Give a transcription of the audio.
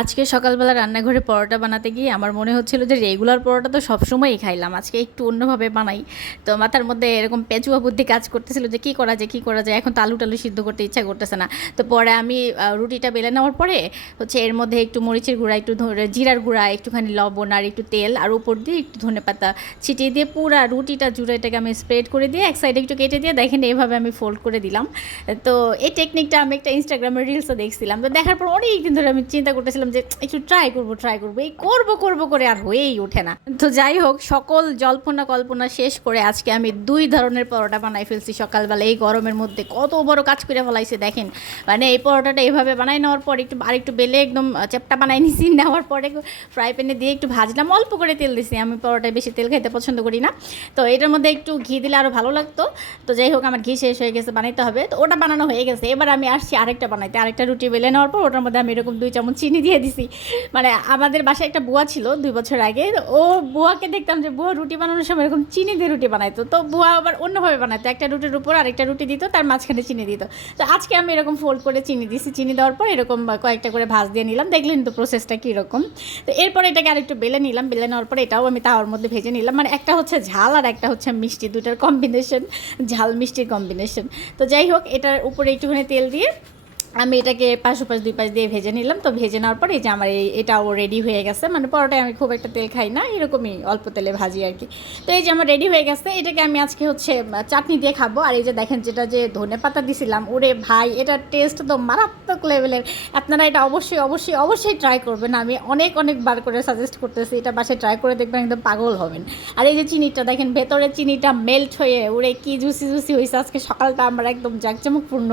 আজকে সকালবেলা রান্নাঘরে পরোটা বানাতে গিয়ে আমার মনে হচ্ছিল যে রেগুলার পরোটা তো সবসময়ই খাইলাম। আজকে একটু অন্যভাবে বানাই। তো মাথার মধ্যে এরকম পেঁচুয়া বুদ্ধি কাজ করতেছিল যে কী করা যায়, কী করা যায়? এখন তো আলু টালু সিদ্ধ করতে ইচ্ছা করতেছে না। তো পরে আমি রুটিটা বেলে নেওয়ার পরে হচ্ছে এর মধ্যে একটু মরিচের গুঁড়া, একটু জিরার গুঁড়া, একটুখানি লবণ আর একটু তেল আর উপর দিয়ে একটু ধনে পাতা ছিটিয়ে দিয়ে পুরা রুটিটা জুড়ে এটাকে আমি স্প্রেড করে দিয়ে এক সাইডে একটু কেটে দিয়ে দেখেন এভাবে আমি ফোল্ড করে দিলাম। তো এই টেকনিকটা আমি একটা ইনস্টাগ্রামের রিলসও দেখছিলাম। তো দেখার পর অনেক দিন ধরে আমি চিন্তা করতেছিলাম যে, একটু ট্রাই করব ট্রাই করব। এই করব করব করে আর হয়েই ওঠে না। তো যাই হোক, সকল জল্পনা কল্পনা শেষ করে আজকে আমি দুই ধরনের পরোটা বানাই ফেলছি সকালবেলা। এই গরমের মধ্যে কত বড় কাজ করে ফেলাইছে দেখেন। মানে এই পরোটাটা এইভাবে বানাই নেওয়ার পর একটু আরেকটু বেলে একদম চ্যাপটা বানাই নিছি, নেওয়ার পরে ফ্রাই প্যানে দিয়ে একটু ভাজলাম। অল্প করে তেল দিছি, আমি পরোটায় বেশি তেল খেতে পছন্দ করি না। তো এটার মধ্যে একটু ঘি দিলে আরও ভালো লাগতো। তো যাই হোক, আমার ঘি শেষ হয়ে গেছে, বানাইতে হবে। তো ওটা বানানো হয়ে গেছে। এবার আমি আসছি আরেকটা বানাইতে। আরেকটা রুটি বেলে নেওয়ার পর ওটার মধ্যে আমি এরকম দুই চামচ চিনি দিয়ে দিছি। মানে আমাদের বাসায় একটা বুয়া ছিল দুই বছর আগে, ও বুয়াকে দেখতাম যে বুয়া রুটি বানানোর সময় এরকম চিনি দিয়ে রুটি বানাইতো। তো বুয়া আবার অন্যভাবে বানাইতো, একটা রুটির উপর আরেকটা রুটি দিত, তার মাঝখানে চিনি দিত। তো আজকে আমি এরকম ফোল্ড করে চিনি দিছি, চিনি দেওয়ার পর এরকম কয়েকটা করে ভাজ দিয়ে নিলাম, দেখলেন তো প্রসেসটা কীরকম। তো এরপর এটাকে আরেকটু বেলে নিলাম, বেলে নেওয়ার পর এটাও আমি তাওয়ার মধ্যে ভেজে নিলাম। মানে একটা হচ্ছে ঝাল আর একটা হচ্ছে মিষ্টি, দুটার কম্বিনেশন ঝাল মিষ্টির কম্বিনেশন তো যাই হোক, এটার উপরে একটুখানি তেল দিয়ে আমি এটাকে পাশ পাশ দুই পাশ দিয়ে ভেজে নিলাম। তো ভেজে নেওয়ার পরে যে আমার এই এটাও রেডি হয়ে গেছে। মানে পরোটায় আমি খুব একটা তেল খাই না, এরকমই অল্প তেলে ভাজি আর কি। তো এই যে আমার রেডি হয়ে গেছে, এটাকে আমি আজকে হচ্ছে চাটনি দিয়ে খাব। আর এই যে দেখেন যেটা যে ধনে পাতা দিছিলাম, ওরে ভাই, এটার টেস্ট তো মারাত্মক লেভেলের আপনারা এটা অবশ্যই অবশ্যই অবশ্যই ট্রাই করবেন। আমি অনেক অনেকবার করে সাজেস্ট করতেছি, এটা বাসায় ট্রাই করে দেখবেন একদম পাগল হবেন। আর এই যে চিনিটা, দেখেন ভেতরে চিনিটা মেল্ট হয়ে, ওরে কি জুসি জুসি হয়েছে আজকে সকালটা আমার একদম জাঁকজমকপূর্ণ।